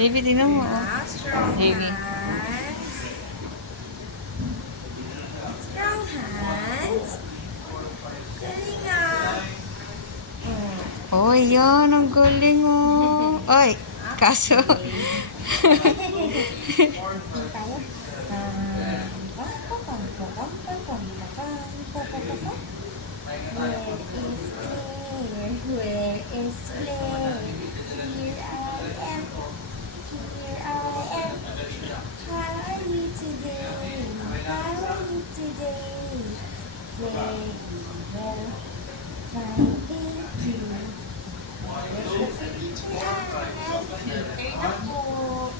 Baby, tingnan mo. Oh. Strong Baby. hands. Strong hands. Galing ah. Oh, yan. Ang galing, oh. Ay, kaso. Tayo. Where is Claire? Here I am. Here I am. How are you today? How are you today? Very well. Fine, thank you. Let's go to teacher Anne. Peter na po.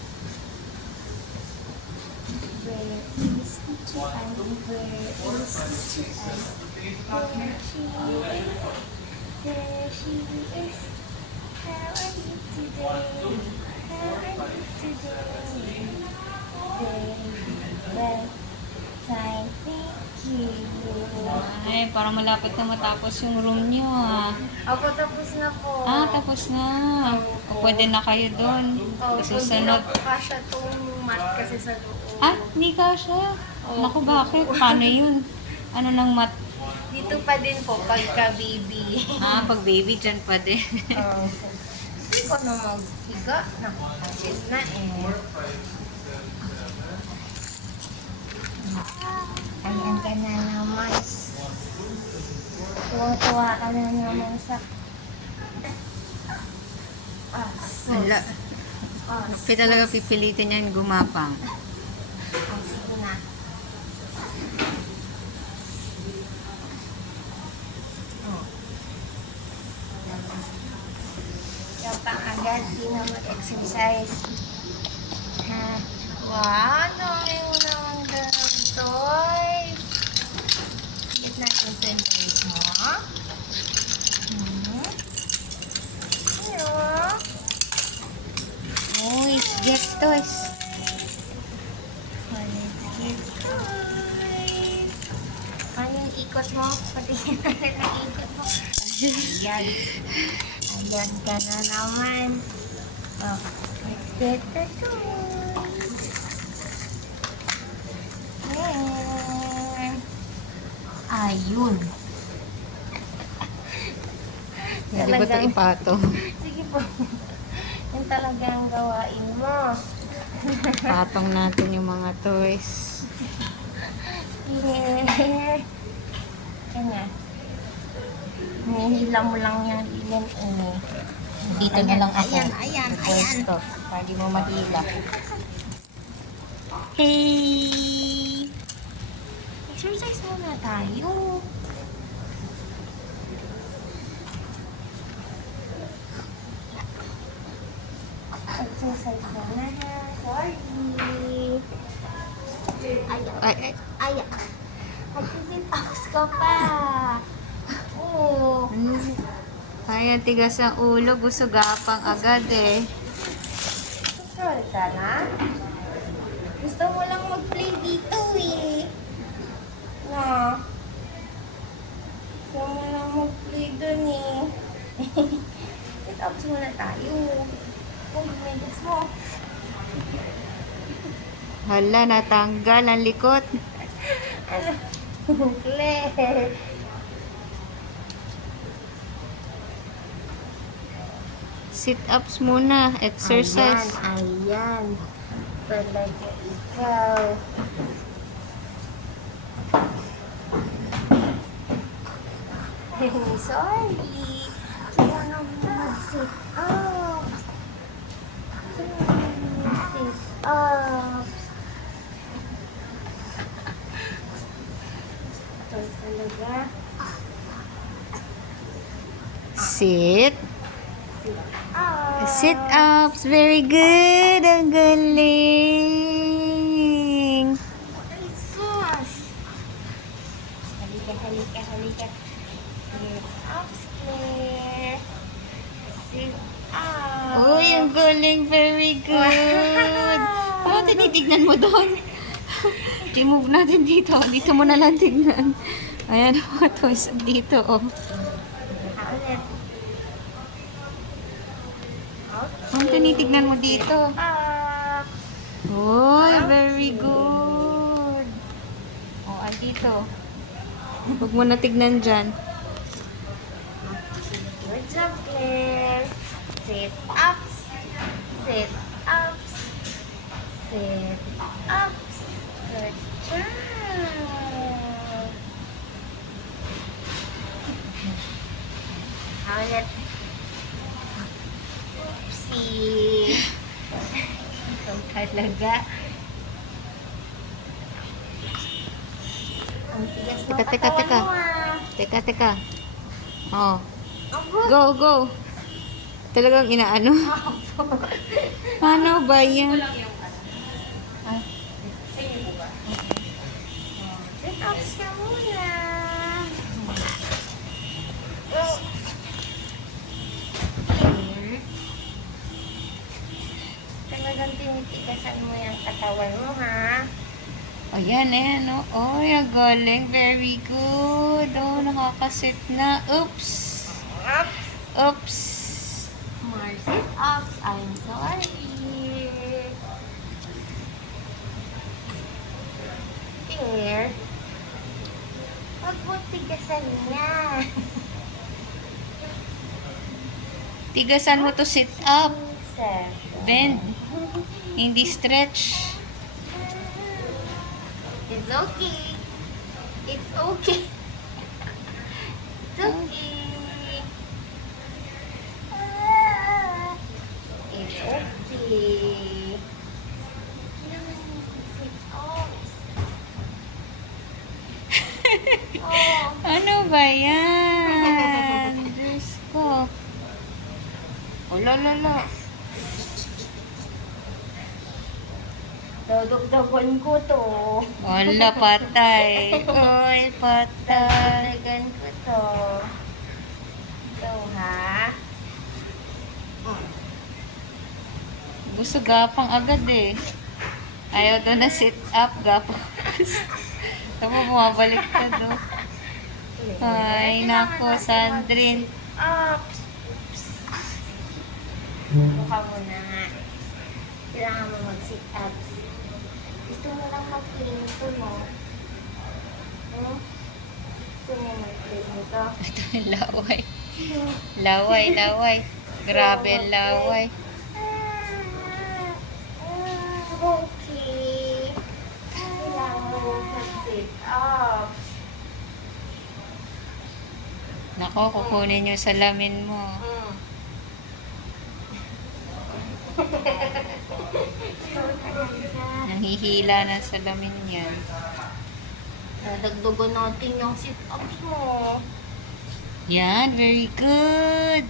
Where is teacher Anne? Where is teacher Anne? There she is. There she is. How are you today? How are you today? Very well. Fine, thank you. Ay, parang malapit na matapos yung room niyo, ah. Ako tapos na po. Ah, tapos na. O, pwede na kayo doon. Susunod. Kasha tong mat kasi sa loob. Ah, hindi ka siya. Naku, bakit? Paano yun? Ano ng mat? Dito pa din po pagka baby. Ah, pag baby, dyan pa din. Hindi ko na maghiga. Nakasit na eh. Ayan ka na naman. Tuwang-tuwa ka na naman sa... Ala. Hindi talaga pipilitin yan gumapang. Sige na. Yung pang-agad, di na mag-exercise. Ha? Wow, dami mo naman ganun toys. Get natin ito yung toys mo. Ano? Toys, get toys. Let's get toys. Ano yung ikot mo? Patingin natin ang ikot mo. Ayan. Ayan ka na naman. Oh, let's get the toys. Ayan. Ayun. Hindi ba ito ipatong? Sige po. Yan talaga ang gawain mo. Patong natin yung mga toys. Yeah. Yan na. Nihila mo lang yung lilin eh. Dito na lang ako. Ayan. Pwesto, para di mo mahila. Hey! Exercise muna tayo. Exercise muna ha. Sorry. Ay. Ayan. Mag-sit ups ka pa. Oo. Ay, ang tigas ang ulo. Busugapang agad eh. Sorry ka na? Gusto mo lang mag-play dito eh. No. Gusto mo lang mag-play dun eh. Sit ups muna tayo. Kung megas mo. Hala, natanggal ang likot. Ano? Claire. Sit-ups muna. Exercise. Ayan. Talaga ikaw. Sorry. Kaya nga mag-sit ups. Kaya nga mag-sit ups. Ito talaga. Sit. Ups. Sit-ups. Very good. Ang galing. Sus! Halika. Sit ups, Claire. Sit ups. Uy, ang galing. Very good. Ano tinitignan mo doon? I-move natin dito. Dito mo na lang tignan. Ayan ang mga toys dito, oh. Ulit. Okay. Ang tinitignan mo dito. Up. Oy, very good. O, ay dito. Huwag mo na tignan dyan. Good job, Claire. Sit ups. Sit ups. Sit ups. Good job. Ulit. Oopsie. Ikaw talaga. Ang tigas ng Teka, katawan teka. mo, ah. Teka. Oh, Abo. go. Talagang inaano? Ano ba yan? Sit ups ka muna. Talagang tinitigasan mo yung katawan mo, ha? Ayan, oh. Oh, ang galing. Very good. Oh, nakakasit na. Oops. Ups. Oops. More sit ups. I'm sorry. Here. Huwag mo tigasan niya. Tigasan mo to sit up. Sir. Bend. Hindi stretch. It's okay. It's okay. It's okay. It's okay. Sit-ups. Oh. Ano ba yan? Diyos ko. Oh, lala. Dadagdagan ko to. Wala, patay. Oy, patay. Dadagdagan ko to. Ito, ha? Gusto gapang agad eh. Ayaw daw na sit up, gapang. Tama, bumabalik ka do. Ay, nako, Sandrine. Ups. Mukha mo na nga. Kailangan mo mag-sit ups. Gusto mo lang mag-clean ito, no? Hmm? Gusto mo mag-clean ito? Ito yung laway. Laway. Grabe ang laway. Okay. Kailangan mo mag-sit ups. Nako, kukunin yung salamin mo. Nanghihila ng salamin yan. Dadagdagan natin yung sit-ups mo. Yan, very good.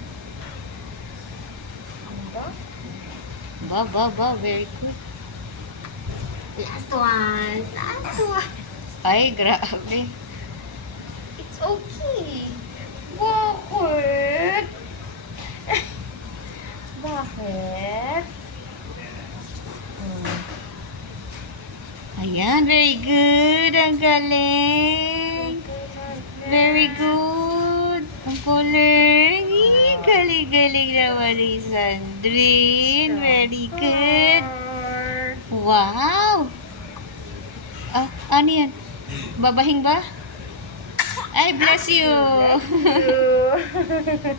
Ano ba? Very good. Last one. Last one. Ay, grabe. It's okay. Bakit? Bakit? Ayan, very good. Ang galing. Very good. Ang galing. Galing naman ni Sandrine. Very good. Wow. Ah, ano yan? Babahing ba? Ay, bless you.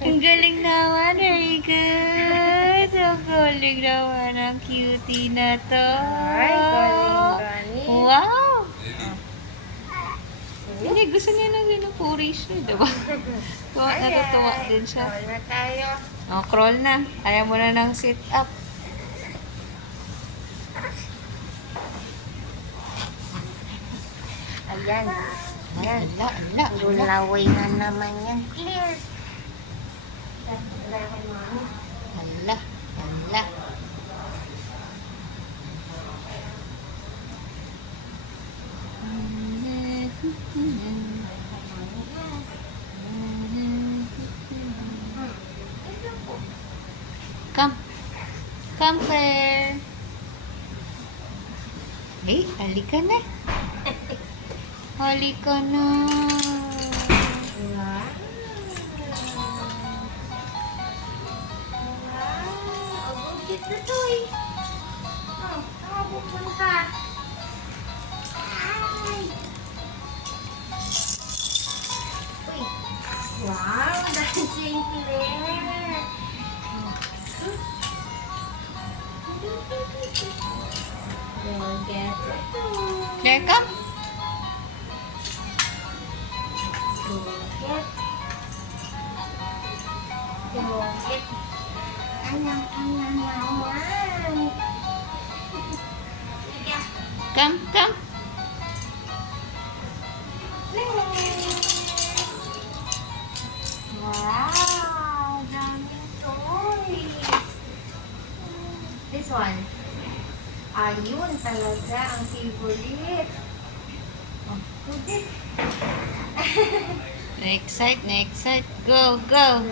Ang galing naman. Very good. Ang galing naman. Ang cutie na to. Ay, galing. Wow. Hindi, gusto niya nang pinupuri siya, diba? Natutuwa din siya. Crawl na tayo. Oh, crawl na. Ayaw mo na ng sit up. Ayan. Ayan. Ala. Lulaway na naman yan. Clear. Ala. Come, Claire. Hey, halika na. Halika na. get the toy. Oh, saan mo pupunta? Ay! Uy! Wow! Dancing Claire! We'll get the toy. There, come. Get. Anam. Come, come. Wow, daming toys. This one. Ayun talaga ang favorite. Oh, good. Next side, next side. Go, go.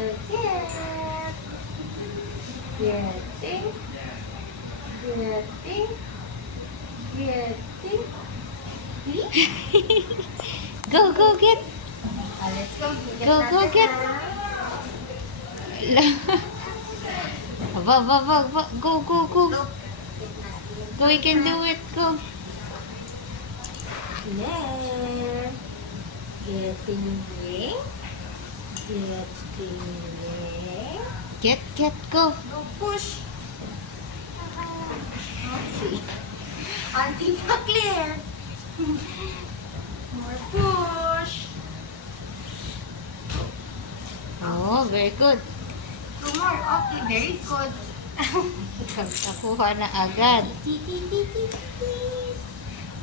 Getting. Go, go, get. Let's go. Go, get. Aba. Go, go, go. Go, we can do it. Go. Left. Getting ring. Getting ring. Get, go. Go push. Okay. Auntie pa Claire. More push. Oh, very good. Two more. Okay, very good. Nakuha na agad.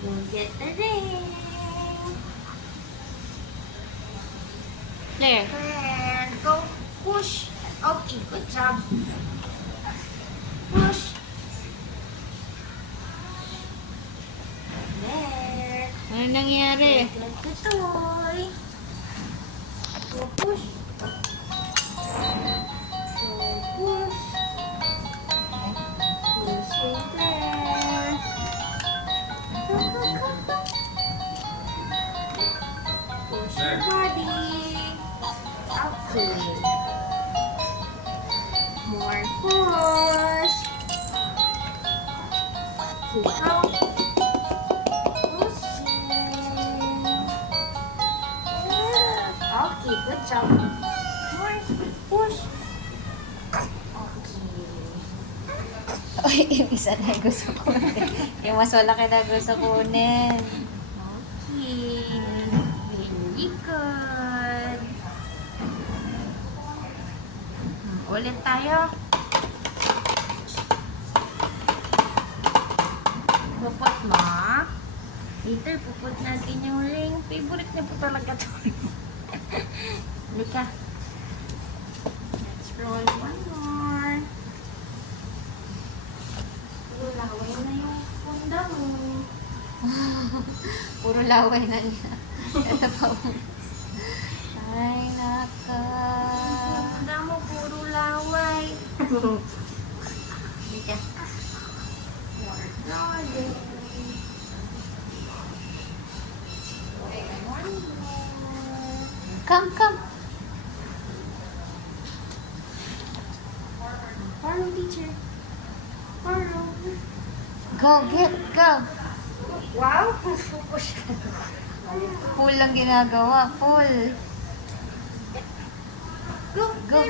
We'll get the ring. There. And go push. Okay, good job. Push. There. Ano nangyari? Get the toy. Go push. Go push. Push it there. Go. Push your body. Okay. More push. Keep going. Okay, good job. More push. Okay. Uy, yung isa na yung gusto kunin. Yung mas malaki na gusto kunin. Okay. Very good. Ulit tayo. Pupot mo. Later, pupot natin yung ring. Favorite niya po talaga ito. Lika. Let's roll one more. Laway na yung punda mo. Puro laway na niya. Ito pa. Ay, naka. Punda mo, puro laway. Lika. More rolling. One more. Come. Follow, teacher. Follow. Go, get, go. Wow, push ka. Full lang ginagawa. Full. Go. Go.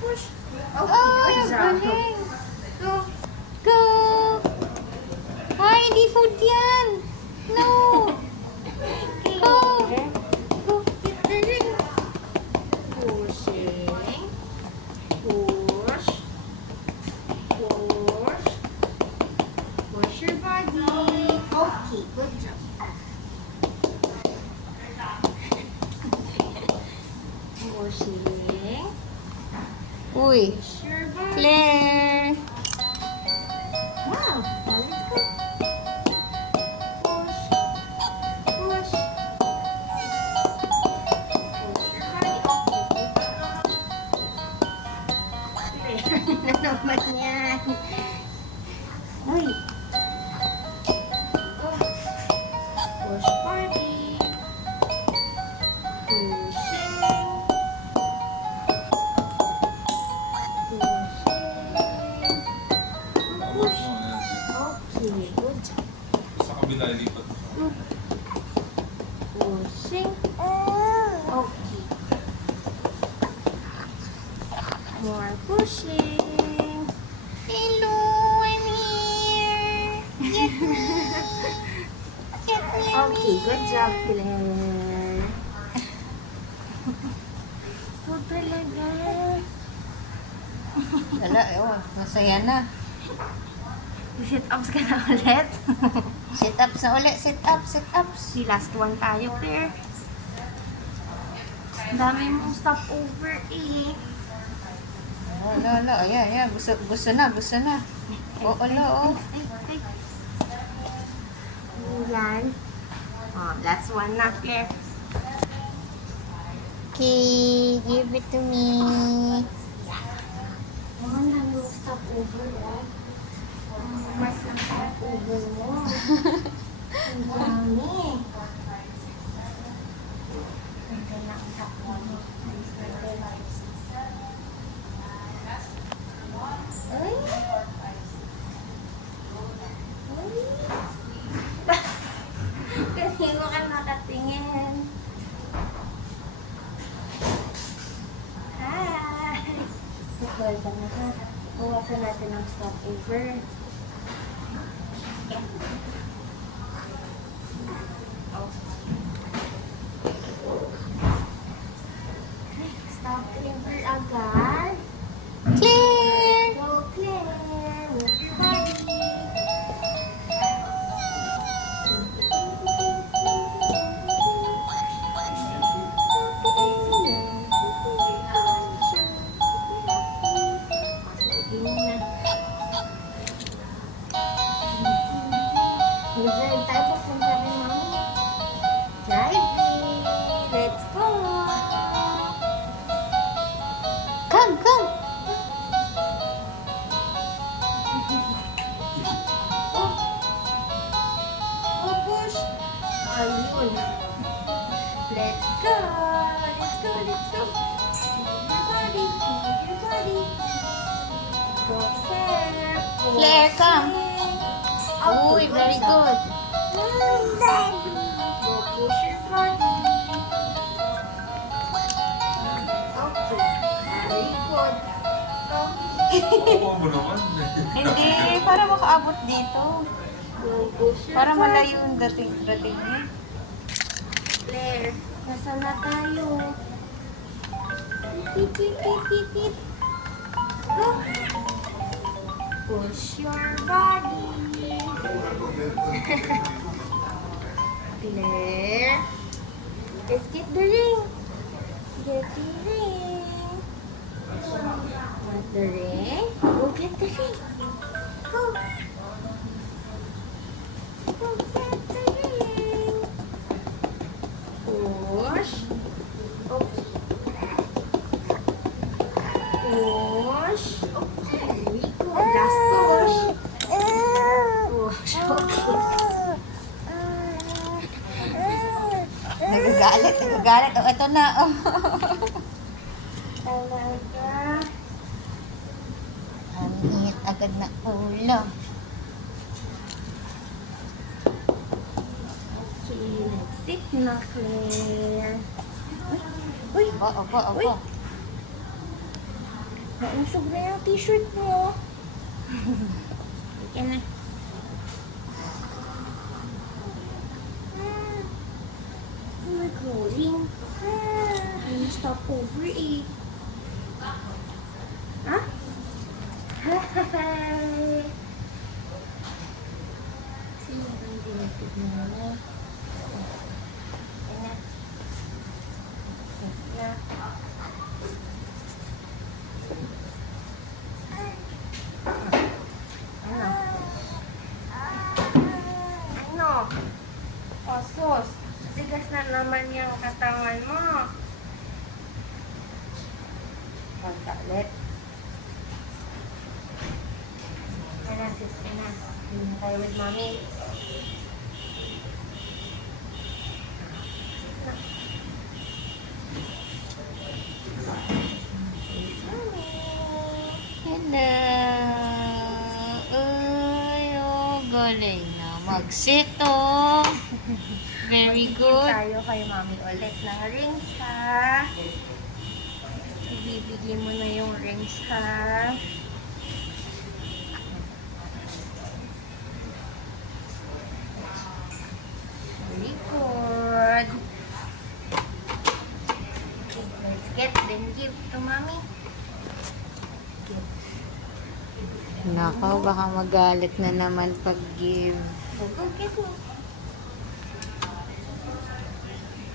Push. Oh, good job. galing. Go. Go. Ay, hindi food yan. No. Go. Go. Get the ring. Pushing. Push. Push. Push your body. Okay, good job. Pushing. Uy, Push your body. Claire. Wow. Now let's go. Push. Push. Push your body. Okay. Na naman yan. Uy. Oh. Push body. Pushing. Pushing. ililipat. Pushing. Okay. More pushing. Hello, I'm here. Get me. Get me. Okay, good job, Claire. Good talaga. Wala, masaya na. Sit-ups ka na ulit. Sit-ups na ulit. Sit-ups. Si last one tayo, Claire. Ang dami mong stopover eh. Wala. Ayan. Gusto na. Oo, oo. Ay. Yan. Oh, last one na, Claire. Okay, give it to me. Oh, ang dami mong stopover, oh. Mas ang stopover mo. Ang dami. Ang ganda ang takbo mo. Ay! Kanino ka nakatingin? Hi! Well done na ha. Bawasan natin ang stopover. Stopover agad. Clear. Go Claire! Move your body! Mag-drive tayo papunta kay Mami. Driving! Let's go! Come. Oh, push! Ayun. Let's go! Move your body! Go, Claire! Claire, come. Uy, very good. Go push your body! Okay. Very good. Kukuha mo naman. Hindi, para makaabot dito. Go push your Para body. malayo yung dating niya. Claire, nasa na tayo? Tip. Go. Push your body. Claire, let's get the ring. Get the ring. Want the ring? Go get the ring. Go. Go get the ring. Push. Okay. Push. Okay. Very good. Last push. Push. Okay. Nagagalit. Oh, ito na. Oh. Talaga. Ang init agad na ulo. Okay, let's sit na, Claire. Uy, Opo. nausog na yung t-shirt mo. Ika na. Nag-rolling. Ay, stop over eh. Ha? Hi! Sino ba yung tinitignan mo? Ayan na. Sit na. Ano? Osos. Tigas na naman yung katawan mo. Pagkalit. Kaya sis ka na. Hindi na tayo with mommy. Hello. Uy, oh, galing naman. Magsito. Very Magiging good. tayo kay mami ulit ng rings, ha? Ibibigay mo na yung rings, ha? Very good. Let's get then give to mommy. Nakaw, baka magalit na naman pag give. Go get me.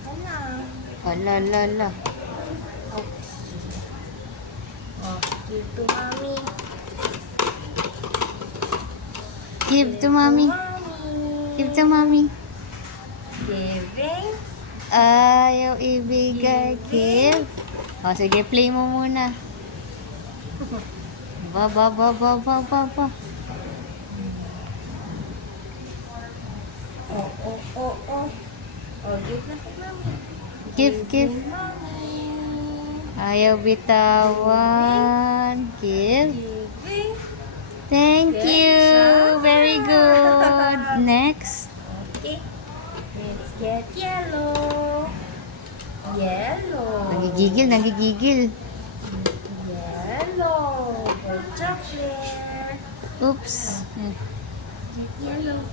Hala. Alalala. Oh, give to mommy. Give to mommy. Give to mommy. Giving. Ayaw ibigay. Give. O, sige, play mo muna. Ba. Oh. Oh, give na kay mommy. Give. Mommy. Ayaw bitawan. Give. Giving. Thank Good you. job. Very good. Next. Okay. Let's get yellow. Yellow. Nagigigil. Yellow. The chocolate. Oops. Get yellow.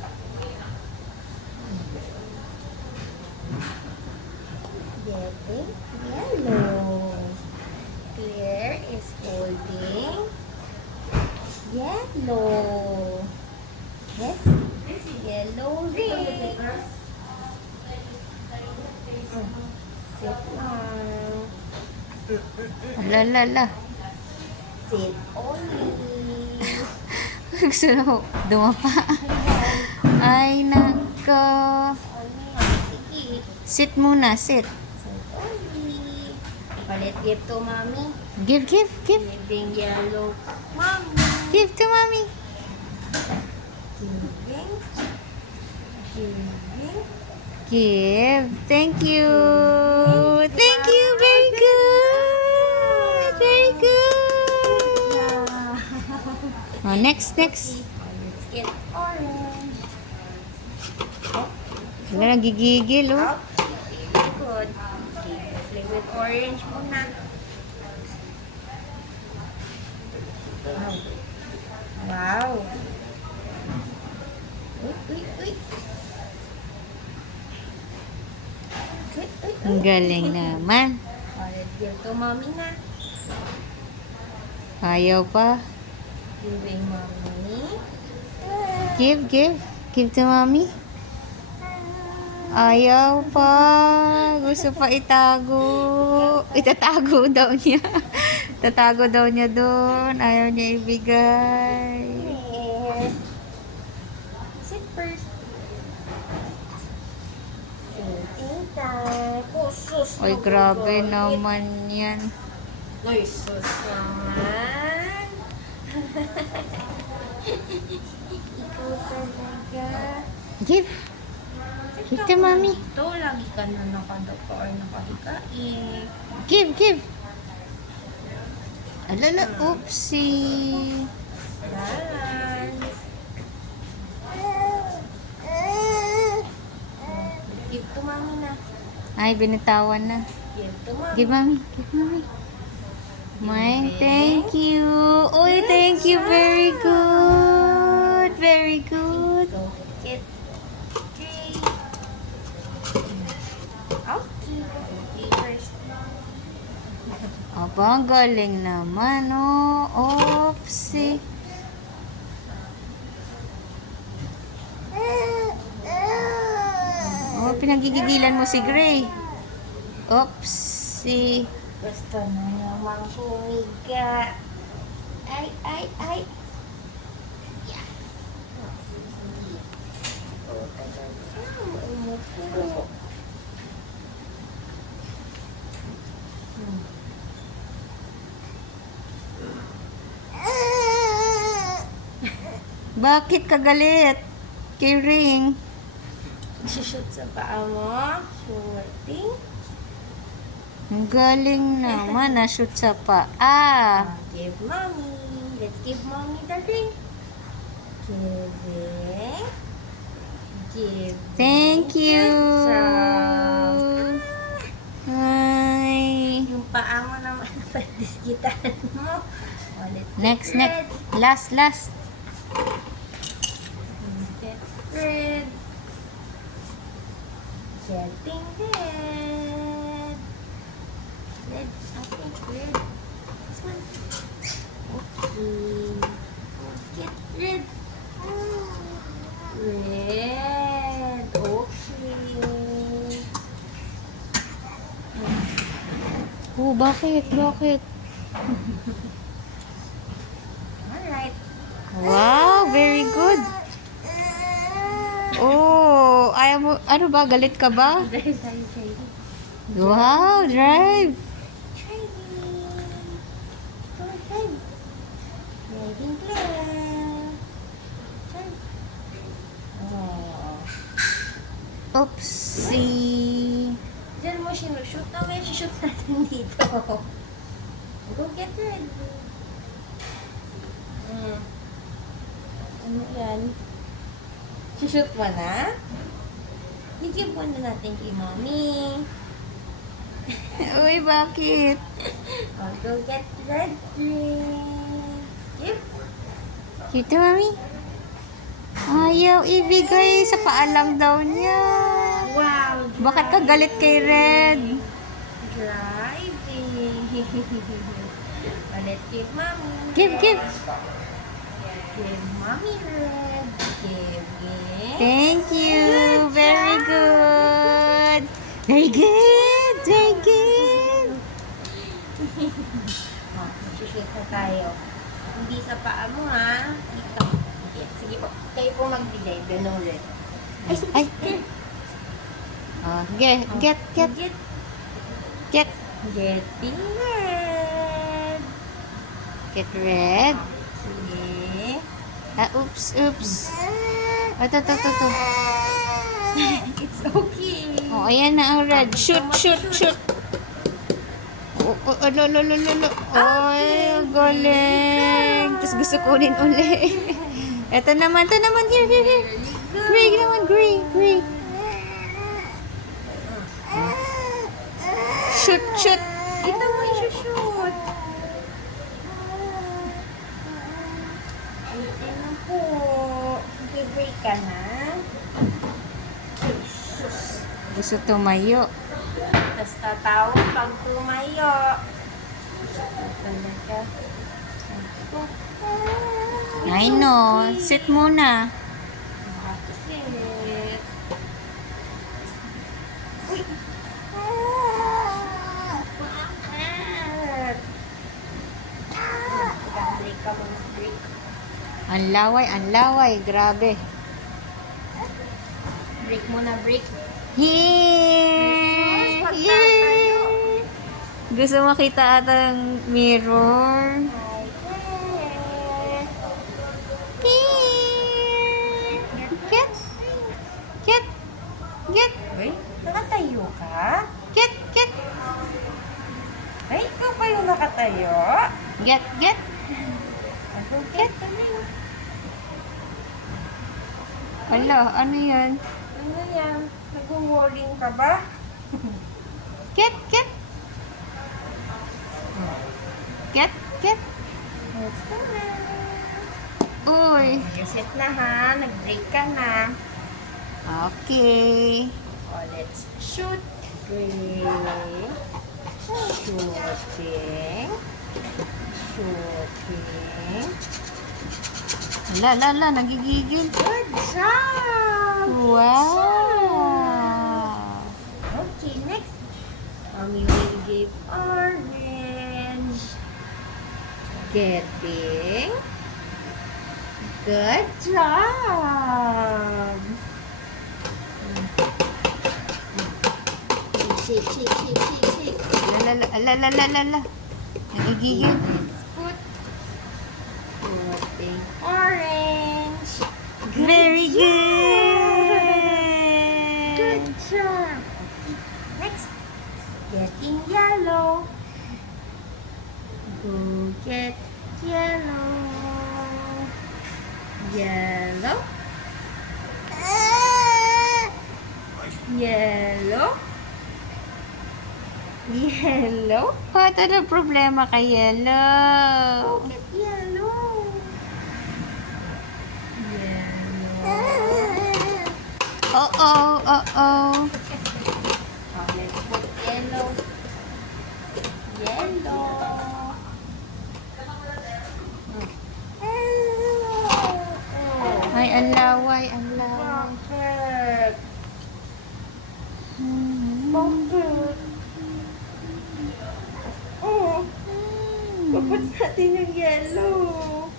Getting yellow. Claire is holding yellow. Yes, yellow ring. Sit now. Alalala. Sit only. Gusto na ko dumapa. Ay, nako. Only. Sige. Sit muna, sit. Sit only. Let's give to mommy. Give. Giving yellow. Mommy. Give to mommy. Giving. Give. Thank you. Thank you. Very good. Very good. Yeah. Oh, next. Let's get orange. Wala nang gigigil, oh. Out. Good. Okay, play with orange muna. Wow. Uy. Ang galing naman. Let's give to mommy na. Ayaw pa. Giving mommy. Give. Give to mommy. Ayaw pa. Gusto pa itago. Itatago daw niya. Tatago daw niya doon. Ayaw niya ibigay. Sit first. Sitting time. Oh, sus. Oy, grabe naman yan. Ay, sus naman. Ikaw talaga. Give. Give to mommy. Ito, lagi ka na nakadapa or nakahiga eh. Give. Alala, oopsie. Balance. Give to mommy na. Ay, binitawan na. Give to mommy. Give mommy. Mine, thank you. Oy, thank you. Very good. Very good. Go get three. Okay. Okay, first. Aba, ang galing naman, oh. Oopsie. Oh, pinagigigilan mo si Gray. Oopsie. Gusto na naman humiga. Ay. Yeah. Oh, talaga. Umupo. Bakit ka galit? Kay Ring. Shoot sa paa mo. Shooting. Ang galing naman, na-shoot sa paa. Give mommy. Let's give mommy the ring. Giving. Give. Thank you. job. Hi. Yung paa mo naman, pagdiskitan mo. Oh, let's Next, get next. Last. Get red. Getting red. Red. I think red. This one. Okay. Get red. Red. Okay. Oh, bakit? Alright. Wow, very good. Oh, ayaw mo, ano ba, galit ka ba? Dahil tayo shady. Wow, drive. Trading. Go ahead. Trading plan. Trade. Oh. Oopsie. Diyan mo sinushoot na may shoot natin dito. Go get ready. Ano yan? Shoot mo na? I-give mo na natin kay mommy. Uy, bakit? Oh, go get ready. Give. Dito, mami. Ayaw ibigay sa paalam daw niya. Wow. Bakit ka galit kay Red? Driving. Oh, let's give mommy. Give. Give mommy red. Give me. Thank you. Good Very job. good. Very good. Oh, shoot na tayo. Hindi sa paa mo ha. Dito. Okay, sige po. Kayo po magbigay. Ganun red. Ay. Oh, get. Get. Get Getting red. Get red. Okay. Oops. Ito. It's okay. Oh, ayan na ang red. Shoot. Lo. Ay, galing. Tapos gusto kunin uli. Ito naman. Here. Gray naman, gray. Shoot. Ito mo i-shoot. Ito na po. Break ka na. Gusto tumayo. Tapos tatawag pag tumayo. Talaga. I know. Sit muna. Sit. Uy. Bakit? Break ka muna. Break. Ang laway. Grabe. Break muna. Break. Here. Magtatayo. Gusto makita ata ang mirror. Get. Uy, nakatayo ka? Get. Ay, ikaw pa yung nakatayo? Get. Ako, get kami. Ala, ano yan? Ano yan? Nag-walling ka ba? Get. Let's go na. Uy. Reset na ha. Nag-break ka na. Okay. Oh, let's shoot. Shooting. Ala, nagigigil. Good job! Wow. Okay, next. We will give orange. Getting. Good job! Shake. Ala. Nagigigil. Putting orange. Very good. Good job. Okay. Next. Getting yellow. Go get yellow. Yellow. Yellow. Yellow. What? Ano problema kay Yellow? Bakit yellow? Yellow. Oh-oh, oh-oh. Oh, let's put yellow. Yellow. Ay, ang laway, ang laway. Bakit? Bakit? Oh, dapat natin yung yellow.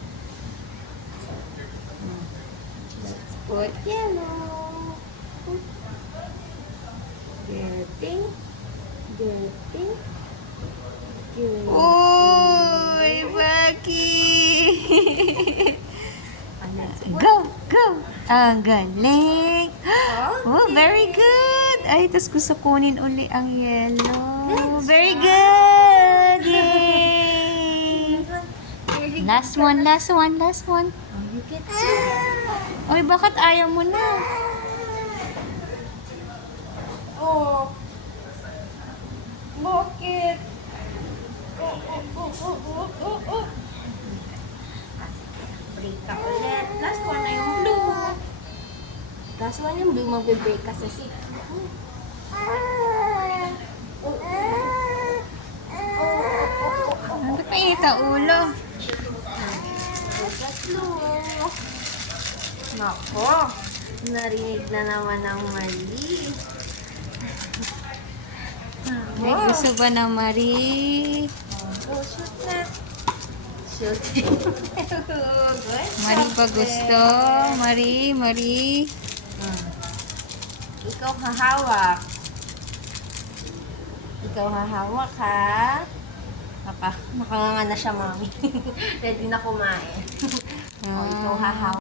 Let's put yellow. Getting. Getting. Getting. Uy, Baki! Let's put Go, go! Ang galing! Oh, Okay. very good! Ay, tas gusto kunin uli ang yellow. Next Very one. good! Yay! Very good. Last one, last one, last one. Oh, you get Uy, bakit ayaw mo na? Oh. Bakit? Oh. Break ka ulit. Last one na yung blue. Last one yung blue, magbe-break ka sa seat. Ano pa ita ulo? Tatlo. Nako. Narinig na naman ang mali. May gusto ba na Marie? Oh, shoot na. Shoot. Good. Marie job, pa gusto? Marie, Marie. Ikaw hahawak. Ikaw hahawak, ha? Nakanganga na siya, mami. Ready na kumain. Oh, ikaw hahawak.